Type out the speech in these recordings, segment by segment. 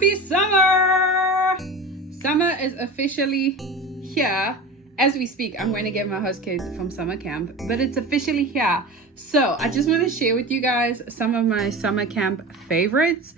Happy summer! Summer is officially here. As we speak, I'm going to get my host kid from summer camp, but it's officially here. So I just want to share with you guys some of my summer camp favorites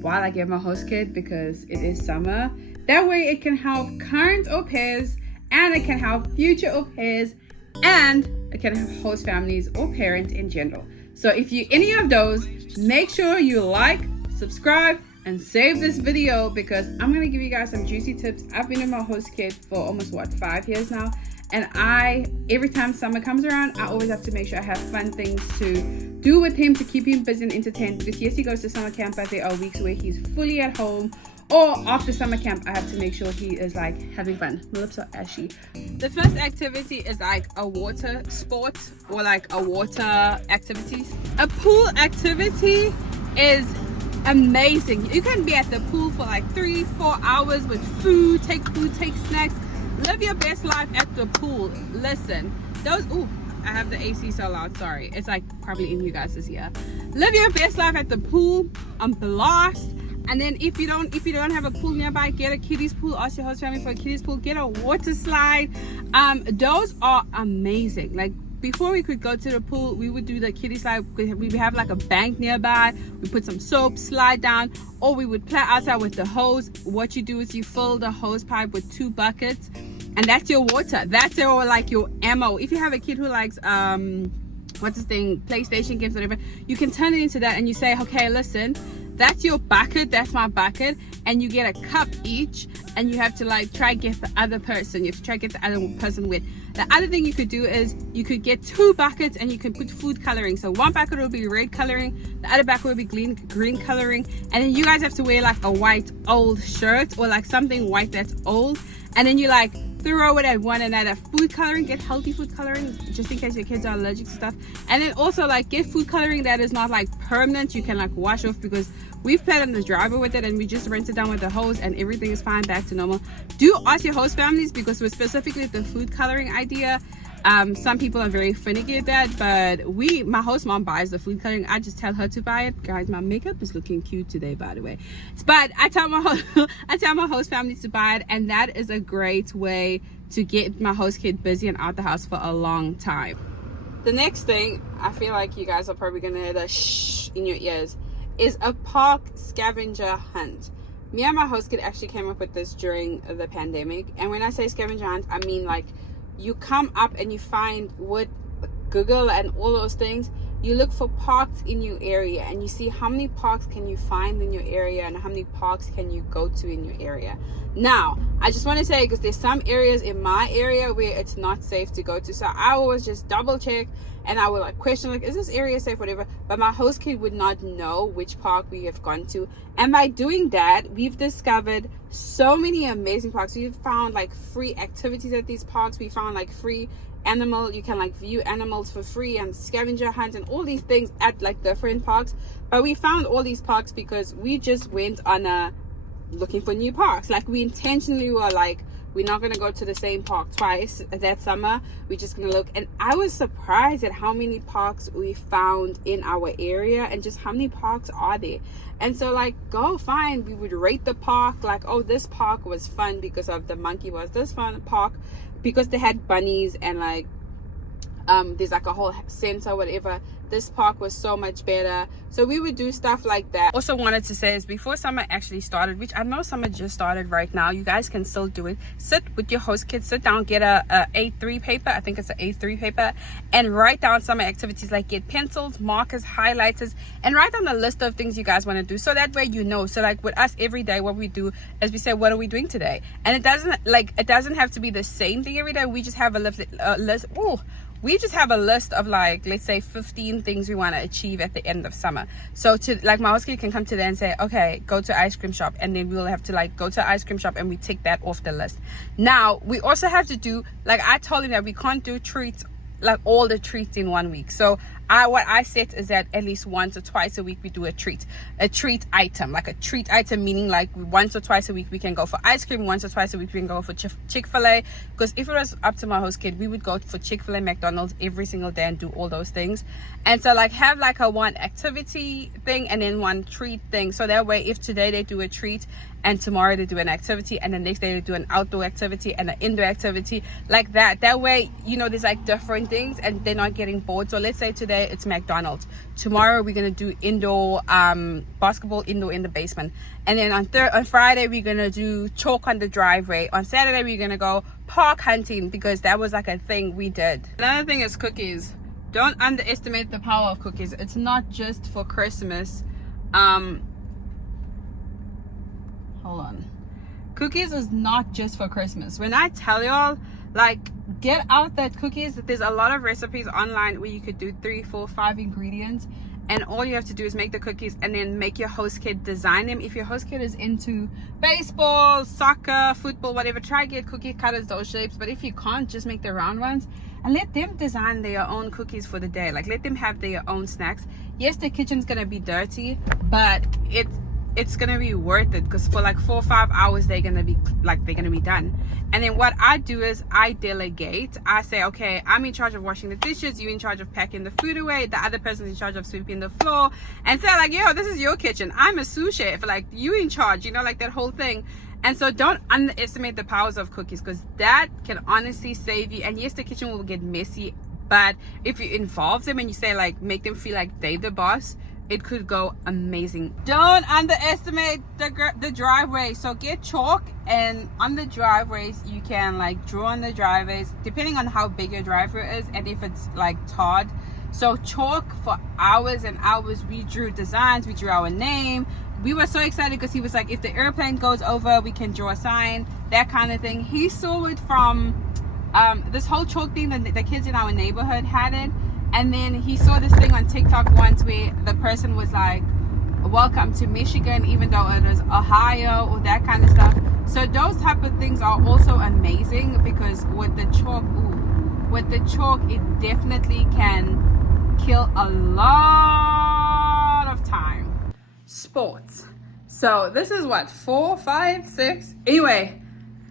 while I get my host kid, because it is summer. That way it can help current au pairs, and it can help future au pairs, and it can help host families or parents in general. So if you any of those, make sure you like, subscribe, and save this video, because I'm going to give you guys some juicy tips. I've been in my host kid for almost 5 years now, and every time summer comes around, I always have to make sure I have fun things to do with him to keep him busy and entertained, because yes, he goes to summer camp, but there are weeks where he's fully at home, or after summer camp I have to make sure he is like having fun. My lips are ashy. The first activity is like a water sport, or like a water activities. A pool activity is amazing. You can be at the pool for like 3-4 hours with food, take snacks, live your best life at the pool. Listen, I have the AC so loud, sorry, it's like probably in you guys' ear. Live your best life at the pool on blast. And then if you don't have a pool nearby, get a kiddies pool. Ask your host family for a kiddies pool. Get a water slide. Those are amazing. Like, before we could go to the pool, we would do the kiddie slide. We have like a bank nearby. We put some soap, slide down, or we would play outside with the hose. What you do is you fill the hose pipe with 2 buckets, and that's your water. That's your ammo. If you have a kid who likes PlayStation games, whatever, you can turn it into that, and you say, okay, listen, that's your bucket, that's my bucket, and you get a cup each, and you have to like try get the other person. You have to try get the other person with. The other thing you could do is you could get 2 buckets, and you can put food coloring. So one bucket will be red coloring, the other bucket will be green coloring, and then you guys have to wear like a white old shirt, or like something white that's old, and then you like throw it at one another. Food coloring, get healthy food coloring just in case your kids are allergic to stuff. And then also like get food coloring that is not like permanent, you can like wash off, because we've played on the driveway with it and we just rinsed it down with the hose and everything is fine, back to normal. Do ask your host families, because we're specifically the food coloring idea. Some people are very finicky at that, but my host mom buys the food coloring. I just tell her to buy it. Guys, my makeup is looking cute today, by the way. But I tell my host families to buy it, and that is a great way to get my host kid busy and out the house for a long time. The next thing, I feel like you guys are probably gonna hear the shh in your ears, is a park scavenger hunt. Me and my host kid actually came up with this during the pandemic, and when I say scavenger hunt, I mean like you come up and you find with Google and all those things, you look for parks in your area, and you see how many parks can you find in your area and how many parks can you go to in your area. Now, I just want to say, because there's some areas in my area where it's not safe to go to, so I always just double check, and I would like question, like, is this area safe, whatever. But my host kid would not know which park we have gone to, and by doing that, we've discovered so many amazing parks. We've found like free activities at these parks. We found like free you can like view animals for free, and scavenger hunt and all these things at like different parks. But we found all these parks because we just went on looking for new parks. Like, we intentionally were like, we're not gonna go to the same park twice that summer, we're just gonna look. And I was surprised at how many parks we found in our area, and just how many parks are there. And so like, go find, we would rate the park, like, oh, this park was fun because of the monkey was this fun park because they had bunnies, and like there's like a whole center, whatever. This park was so much better. So we would do stuff like that. Also wanted to say is, before summer actually started, which I know summer just started right now, you guys can still do it. Sit with your host kids, sit down, get a A3 paper, I think it's an A3 paper, and write down summer activities. Like, get pencils, markers, highlighters, and write down a list of things you guys want to do, so that way you know. So like with us, every day what we do is we say, what are we doing today? And it doesn't have to be the same thing every day. We just have a list. We just have a list of like, let's say 15 things we want to achieve at the end of summer. So to like, my host kid can come to there and say, okay, go to ice cream shop, and then we'll have to like go to ice cream shop, and we take that off the list. Now we also have to do, like, I told him that we can't do treats, like all the treats in 1 week. So what I set is that at least once or twice a week we do a treat item, like a treat item, meaning like once or twice a week we can go for ice cream, once or twice a week we can go for Chick-fil-A. Because if it was up to my host kid, we would go for Chick-fil-A, McDonald's every single day and do all those things. And so like have like a one activity thing and then one treat thing, so that way if today they do a treat and tomorrow they do an activity and the next day they do an outdoor activity and an indoor activity, like that way, you know, there's like different things and they're not getting bored. So let's say today it's McDonald's, tomorrow we're gonna do indoor basketball, indoor in the basement, and then on Friday we're gonna do chalk on the driveway, on Saturday we're gonna go park hunting, because that was like a thing we did. Another thing is cookies. Don't underestimate the power of cookies. It's not just for Christmas. Hold on. Cookies is not just for Christmas. When I tell y'all, like, get out that cookies, there's a lot of recipes online where you could do 3, 4, 5 ingredients, and all you have to do is make the cookies and then make your host kid design them. If your host kid is into baseball, soccer, football, whatever, try get cookie cutters, those shapes. But if you can't, just make the round ones and let them design their own cookies for the day. Like, let them have their own snacks. Yes, the kitchen's gonna be dirty, but it's gonna be worth it, because for like 4 or 5 hours they're gonna be done. And then what I do is I delegate. I say, okay, I'm in charge of washing the dishes, you in charge of packing the food away, the other person's in charge of sweeping the floor, and say like, yo, this is your kitchen, I'm a sous chef, like you in charge, you know, like that whole thing. And so don't underestimate the powers of cookies, because that can honestly save you. And yes, the kitchen will get messy, but if you involve them and you say like, make them feel like they're the boss, it could go amazing. Don't underestimate the driveway. So get chalk, and on the driveways you can like draw on the driveways depending on how big your driveway is and if it's like tarred. So chalk for hours and hours. We drew designs, we drew our name. We were so excited because he was like, if the airplane goes over we can draw a sign, that kind of thing. He saw it from this whole chalk thing that the kids in our neighborhood had it. And then he saw this thing on TikTok once where the person was like, welcome to Michigan, even though it is Ohio, or that kind of stuff. So those type of things are also amazing, because with the chalk, it definitely can kill a lot of time. Sports. So this is what, 4, 5, 6? Anyway,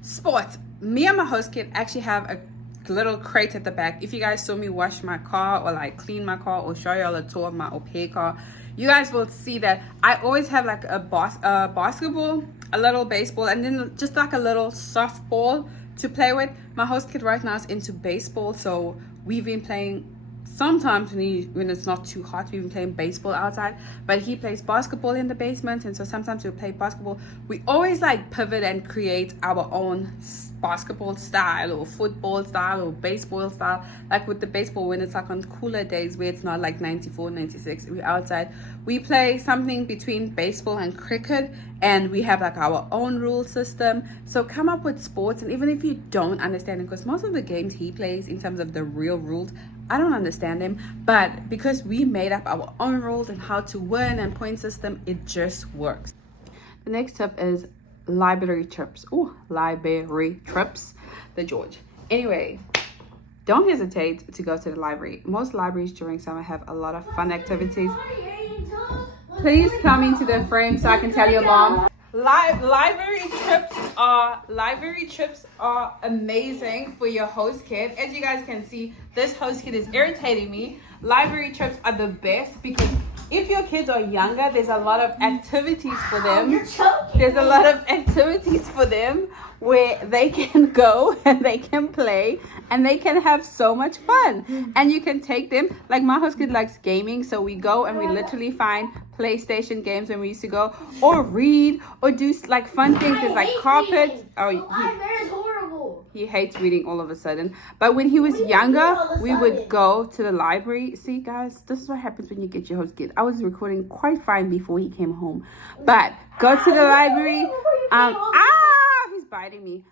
sports. Me and my host kid actually have a little crate at the back. If you guys saw me wash my car or like clean my car or show y'all a tour of my Aupair car, you guys will see that I always have like a basketball, a little baseball, and then just like a little softball to play with. My host kid right now is into baseball, so we've been playing. Sometimes when it's not too hot, we've been playing baseball outside, but he plays basketball in the basement, and so sometimes we'll play basketball. We always like pivot and create our own basketball style or football style or baseball style. Like with the baseball, when it's like on cooler days where it's not like 94, 96, we're outside, we play something between baseball and cricket, and we have like our own rule system. So come up with sports, and even if you don't understand it, because most of the games he plays in terms of the real rules, I don't understand them, but because we made up our own rules and how to win and point system, it just works. The next tip is library trips. Oh, library trips, the George. Anyway, don't hesitate to go to the library. Most libraries during summer have a lot of fun activities. Please come into the frame so I can tell your mom. Library trips are amazing for your host kid. As you guys can see, this host kid is irritating me. Library trips are the best, because if your kids are younger, there's a lot of activities for them. There's a lot of activities for them where they can go and they can play and they can have so much fun. And you can take them, like my host kid likes gaming, so we go and we literally find PlayStation games when we used to go, or read, or do like fun things. There's like carpets. He hates reading all of a sudden. But when he was younger, we would go to the library. See guys, this is what happens when you get your host kid. I was recording quite fine before he came home, but go to the library. He's biting me.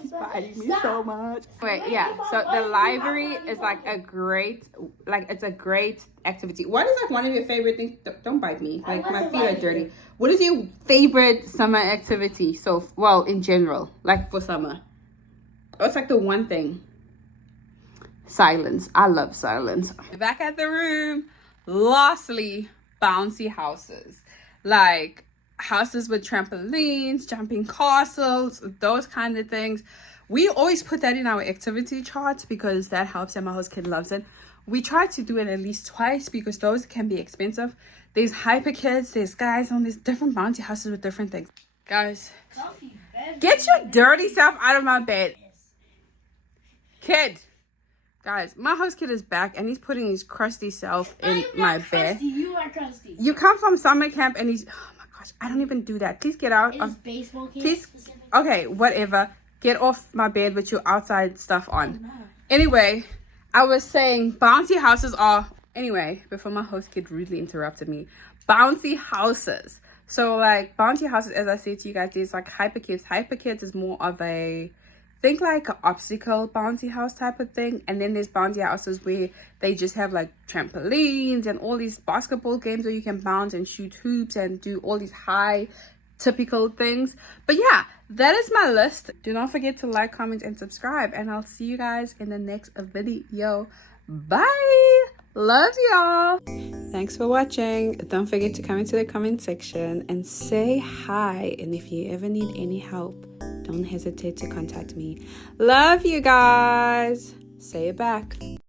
He's biting me so much. Wait, yeah. So the library is like a great, it's a great activity. What is like one of your favorite things? Don't bite me. Like my feet are dirty. What is your favorite summer activity? So, well, in general, like for summer. What's like the one thing? Silence. I love silence. Back at the room. Lastly, bouncy houses. Like houses with trampolines, jumping castles, those kind of things. We always put that in our activity chart because that helps and my host kid loves it. We try to do it at least twice because those can be expensive. There's hyper kids, there's guys on these different bouncy houses with different things. Guys, get your dirty self out of my bed. Kid. Guys, my host kid is back and he's putting his crusty self in my bed. You are crusty. You come from summer camp and he's, oh my gosh, I don't even do that. Please get out. Is baseball camp Please, specific? okay, whatever. Get off my bed with your outside stuff on. No. Anyway, I was saying bouncy houses are, anyway, before my host kid rudely interrupted me, bouncy houses. So like bouncy houses, as I said to you guys, there's like hyper kids. Hyper kids is more of a, think like an obstacle bouncy house type of thing. And then there's bouncy houses where they just have like trampolines and all these basketball games where you can bounce and shoot hoops and do all these high typical things. But yeah, that is my list. Do not forget to like, comment, and subscribe. And I'll see you guys in the next video. Bye. Love y'all. Thanks for watching. Don't forget to come into the comment section and say hi. And if you ever need any help, don't hesitate to contact me. Love you guys. Say it back.